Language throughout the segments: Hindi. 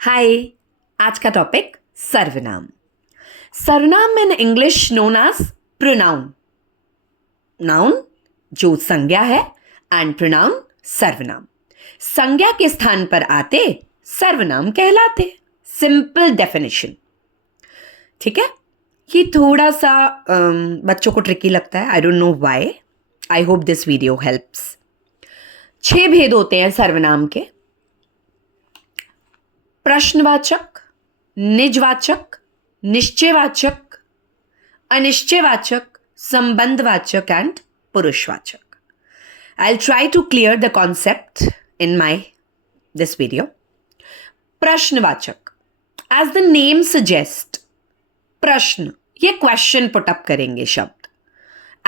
हाय। आज का टॉपिक सर्वनाम। सर्वनाम in English known as pronoun. Noun जो संज्ञा है एंड प्रोनाउन सर्वनाम। संज्ञा के स्थान पर आते सर्वनाम कहलाते। Simple definition. ठीक है, ये थोड़ा सा बच्चों को ट्रिकी लगता है। I don't know why. I hope this video helps. 6 भेद होते हैं सर्वनाम के। प्रश्नवाचक, निजवाचक, निश्चयवाचक, अनिश्चयवाचक, संबंधवाचक एंड पुरुषवाचक। I'll try to clear the concept in this video. प्रश्नवाचक, as the name suggests, प्रश्न, ये क्वेश्चन पुटअप करेंगे शब्द।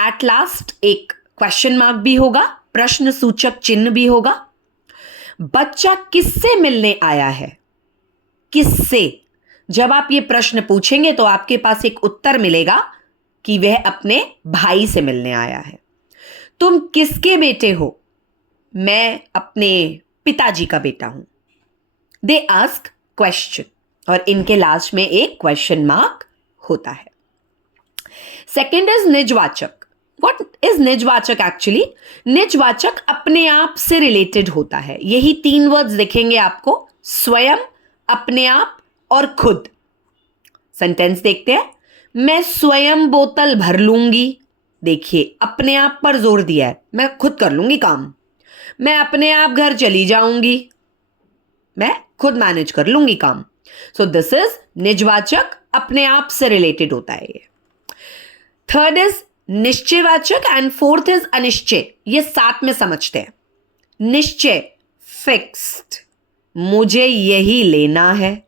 एट लास्ट एक क्वेश्चन मार्क भी होगा, प्रश्न सूचक चिन्ह भी होगा। बच्चा किससे मिलने आया है? किससे? जब आप ये प्रश्न पूछेंगे तो आपके पास एक उत्तर मिलेगा कि वह अपने भाई से मिलने आया है। तुम किसके बेटे हो? मैं अपने पिताजी का बेटा हूं। दे आस्क क्वेश्चन और इनके लास्ट में एक क्वेश्चन मार्क होता है। सेकेंड इज निजवाचक। व्हाट इज निजवाचक एक्चुअली? निजवाचक अपने आप से रिलेटेड होता है। यही 3 वर्ड्स दिखेंगे आपको, स्वयं, अपने आप और खुद। सेंटेंस देखते हैं। मैं स्वयं बोतल भर लूंगी। देखिए, अपने आप पर जोर दिया है। मैं खुद कर लूंगी काम। मैं अपने आप घर चली जाऊंगी। मैं खुद मैनेज कर लूंगी काम। सो दिस इज निजवाचक, अपने आप से रिलेटेड होता है ये। थर्ड इज निश्चयवाचक एंड फोर्थ इज अनिश्चय। ये साथ में समझते हैं। निश्चय, फिक्स्ड, मुझे यही लेना है।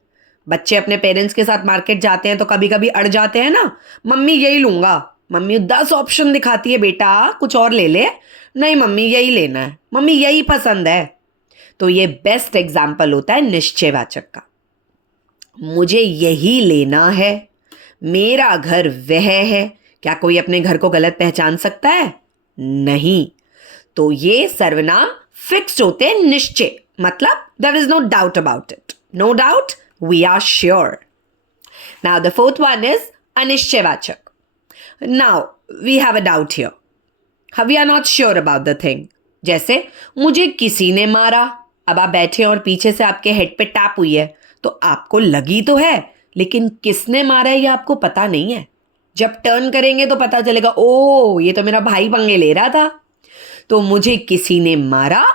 बच्चे अपने पेरेंट्स के साथ मार्केट जाते हैं तो कभी कभी अड़ जाते हैं ना, मम्मी यही लूंगा। मम्मी 10 ऑप्शन दिखाती है, बेटा कुछ और ले ले। नहीं मम्मी यही लेना है, मम्मी यही पसंद है। तो ये बेस्ट एग्जाम्पल होता है निश्चयवाचक का। मुझे यही लेना है, मेरा घर वह है। क्या कोई अपने घर को गलत पहचान सकता है? नहीं। तो ये सर्वनाम फिक्स्ड होते हैं, निश्चय मतलब there is no doubt about it. No doubt, we are sure. Now the fourth one is अनिश्चयवाचक. Now we have a doubt here. We are not sure about the thing. जैसे मुझे किसी ने मारा। अब आप बैठे और पीछे से आपके हेड पे टैप हुई है तो आपको लगी तो है, लेकिन किसने मारा है ये आपको पता नहीं है। जब टर्न करेंगे तो पता चलेगा, ओ ये तो मेरा भाई पंगे ले रहा था। तो मुझे किसी ने मारा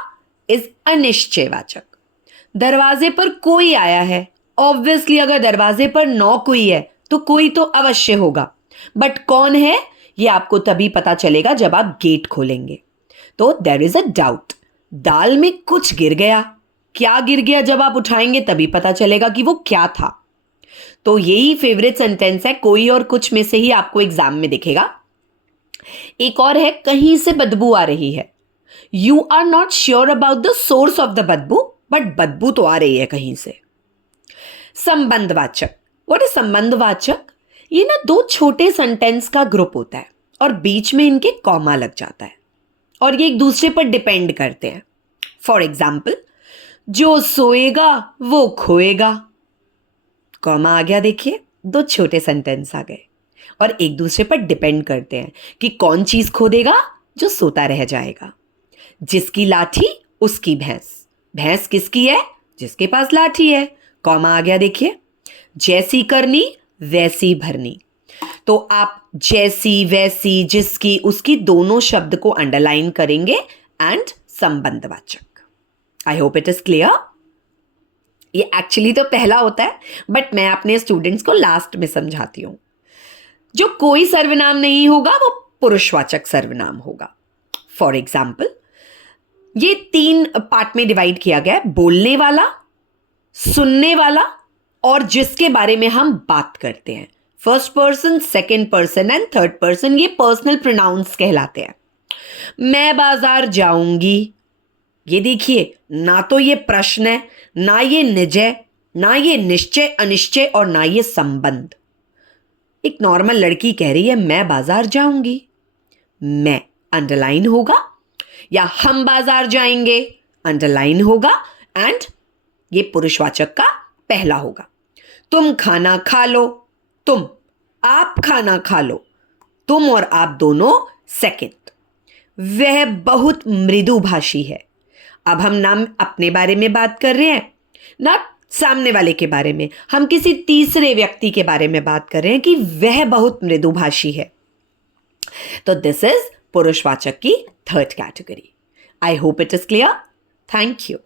इज अनिश्चयवाचक। दरवाजे पर कोई आया है। ऑब्वियसली अगर दरवाजे पर नॉक हुई है तो कोई तो अवश्य होगा, बट कौन है ये आपको तभी पता चलेगा जब आप गेट खोलेंगे। तो देयर इज अ डाउट। दाल में कुछ गिर गया। क्या गिर गया जब आप उठाएंगे तभी पता चलेगा कि वो क्या था। तो यही फेवरेट सेंटेंस है, कोई और कुछ में से ही आपको एग्जाम में दिखेगा। एक और है, कहीं से बदबू आ रही है। You are not sure about the source of the बदबू, बट बदबू तो आ रही है कहीं से। संबंधवाचक। व्हाट इज संबंधवाचक? ये ना 2 छोटे सेंटेंस का ग्रुप होता है और बीच में इनके कॉमा लग जाता है और ये एक दूसरे पर डिपेंड करते हैं। फॉर एग्जाम्पल, जो सोएगा वो खोएगा। कॉमा आ गया, देखिए 2 छोटे सेंटेंस आ गए और एक दूसरे पर डिपेंड करते हैं कि कौन चीज खो देगा? जो सोता रह जाएगा। जिसकी लाठी उसकी भैंस। भैंस किसकी है? जिसके पास लाठी है। कॉमा आ गया, देखिए। जैसी करनी वैसी भरनी। तो आप जैसी, वैसी, जिसकी, उसकी दोनों शब्द को अंडरलाइन करेंगे एंड संबंधवाचक। I hope it is clear. ये एक्चुअली तो पहला होता है, बट मैं अपने स्टूडेंट्स को लास्ट में समझाती हूं। जो कोई सर्वनाम नहीं होगा वो पुरुषवाचक सर्वनाम होगा। फॉर एग्जाम्पल, ये 3 पार्ट में डिवाइड किया गया है, बोलने वाला, सुनने वाला और जिसके बारे में हम बात करते हैं। First person, second person and third person, ये पर्सनल प्रोनाउंस कहलाते हैं। मैं बाजार जाऊंगी। ये देखिए, ना तो ये प्रश्न है, ना ये निज है, ना ये निश्चय, अनिश्चय और ना ये संबंध। एक नॉर्मल लड़की कह रही है मैं बाजार जाऊंगी। मैं अंडरलाइन होगा, या हम बाजार जाएंगे अंडरलाइन होगा, एंड ये पुरुषवाचक का पहला होगा। तुम खाना खा लो, तुम। आप खाना खा लो, तुम और आप दोनों सेकंड। वह बहुत मृदुभाषी है। अब हम ना अपने बारे में बात कर रहे हैं ना सामने वाले के बारे में, हम किसी तीसरे व्यक्ति के बारे में बात कर रहे हैं कि वह बहुत मृदुभाषी है। तो दिस इज पुरुषवाचक की third category. I hope it is clear. Thank you.